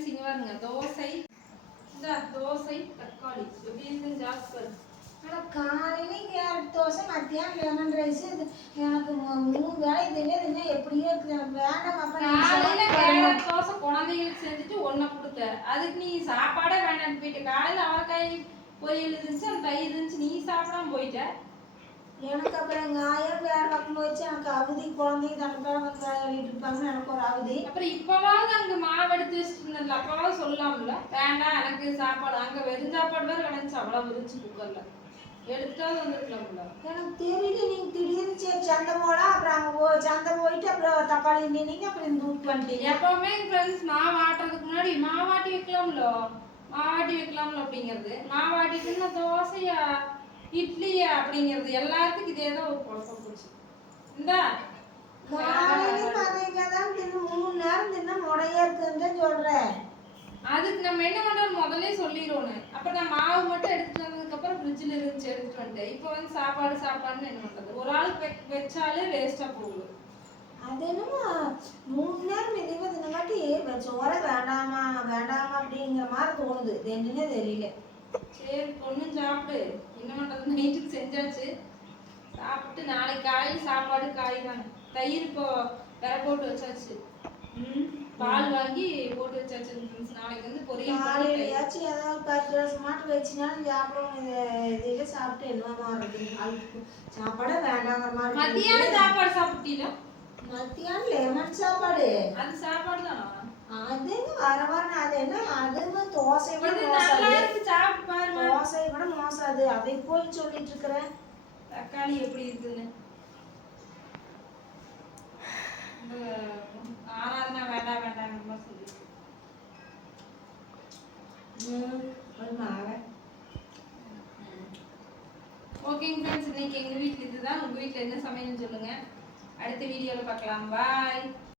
Friends இங்க பாருங்க தோசை தோசை தக்காளி எப்படி இருக்குன்னு ஜாஸ்பர். ஆனால் காலையில கேரட் தோசை மத்தியானம் லெமன் ரைஸ் எனக்கு 3 வேலை தின்னா எப்படியோ இருக்குது எனக்கு வேண்டாம். காலையில கேரட் தோசை குழந்தைங்களுக்கு செஞ்சுட்டு ஒன்றை கொடுத்த அதுக்கு நீ சாப்பாடே வேண்டான்னு போயிட்டு காலையில் அவரைக்காய் பொரியல் இருந்துச்சு அந்த தயிர் இருந்துச்சு நீ சாப்பிடாம போயிட்ட. எனக்கு அப்புறம் எங்கள் ஆயம் வேறு பக்கம் வச்சு எனக்கு அவதி குழந்தைங்க தனக்காக வந்து விளையாடிட்டு இருப்பாங்கன்னு எனக்கு ஒரு அவதி. அப்புறம் இப்போவாவது அங்கே மாவு எடுத்து வச்சுட்டு இருந்ததில்ல அப்போவாவது சொல்லலாம்ல வேண்டாம் எனக்கு சாப்பாடு அங்கே வெறும் சாப்பாடு வேறு கிடந்துச்சு அவ்வளோ விரிச்சு குக்கரில் எடுத்துட்டாவது வந்துருக்கலாம்ல. எனக்கு தெரியல நீங்கள் திடீர்னு சரி சந்தை போடா அப்புறம் அங்கே சந்தை போயிட்டு அப்புறம் தக்காளி நின்னீங்க அப்புறம் இந்த ஊட்டு வந்துட்டீங்க. எப்போவுமே ஃப்ரெண்ட்ஸ் மாவு ஆட்டுறதுக்கு முன்னாடி மாவாட்டி வைக்கலாம்ல அப்படிங்கிறது மாவாட்டிட்டுன்னா தோசையா இட்லியா அப்படிங்கிறது எல்லாத்துக்கும் இதே தான் ஒரு குழப்பம் போச்சு. இந்தா காலையில மதியங்க தான் தின்னு 3 நேரம் தின்னா முறையா இருக்குன்னு சொல்றேன். அதுக்கு நம்ம என்ன பண்றோம் முதல்ல சொல்லிடுவோம். அப்புறம் நான் மாவு மட்டும் எடுத்துட்டு வந்ததுக்கு அப்புறம் ஃப்ரிட்ஜில் இருந்துச்சு எடுத்துட்டு வந்துட்டேன். இப்போ வந்து சாப்பாடுன்னு என்ன பண்றது ஒரு ஆளுக்கு வச்சாலே வேஸ்டா போகுது. அது என்னமோ 3 நேரம் மிதிவ தினங்காட்டி சோற வேண்டாமா அப்படிங்கிற மாதிரி தோணுது. என்னன்னே தெரியல. சரி பொண்ணும் சாப்பிடு என்ன பண்றது நைட்டுக்கு செஞ்சாச்சு சாப்பிட்டு நாளைக்கு காலையில் சாப்பாடு காய் தானே தயிர் இப்போ வேற போட்டு வச்சாச்சு. பால் வாங்கி போட்டு வச்சாச்சு. நாளைக்கு வந்து பொரியல் காலையிலயாச்சும் ஏதாவது 10 வருஷம் மாட்டு வச்சுனாலும் சாப்பிடுவோம். இதில சாப்பிட்டு என்னமா இருக்கு சாப்பாடே வேண்டாங்கிற மாதிரி. மத்தியானம் சாப்பாடு சாப்பிட்டீங்களா? மத்தியானம் லெமன் சாப்பாடு அது சாப்பாடு தானா? அது வர அது என்ன அதுவும் தோசை விட தோசை விட மோசாது அதை போய் சொல்லிட்டு இருக்கிறேன். தக்காளி எப்படி இருக்குன்னு ஆராதனா வேண்டாம் சொல்லி ஓகேங்க ஃப்ரெண்ட்ஸ் இன்னைக்கு எங்கள் வீட்டில் இதுதான். உங்கள் வீட்டில் என்ன சமையல்னு சொல்லுங்கள். அடுத்த வீடியோவில் பார்க்கலாம். பாய்.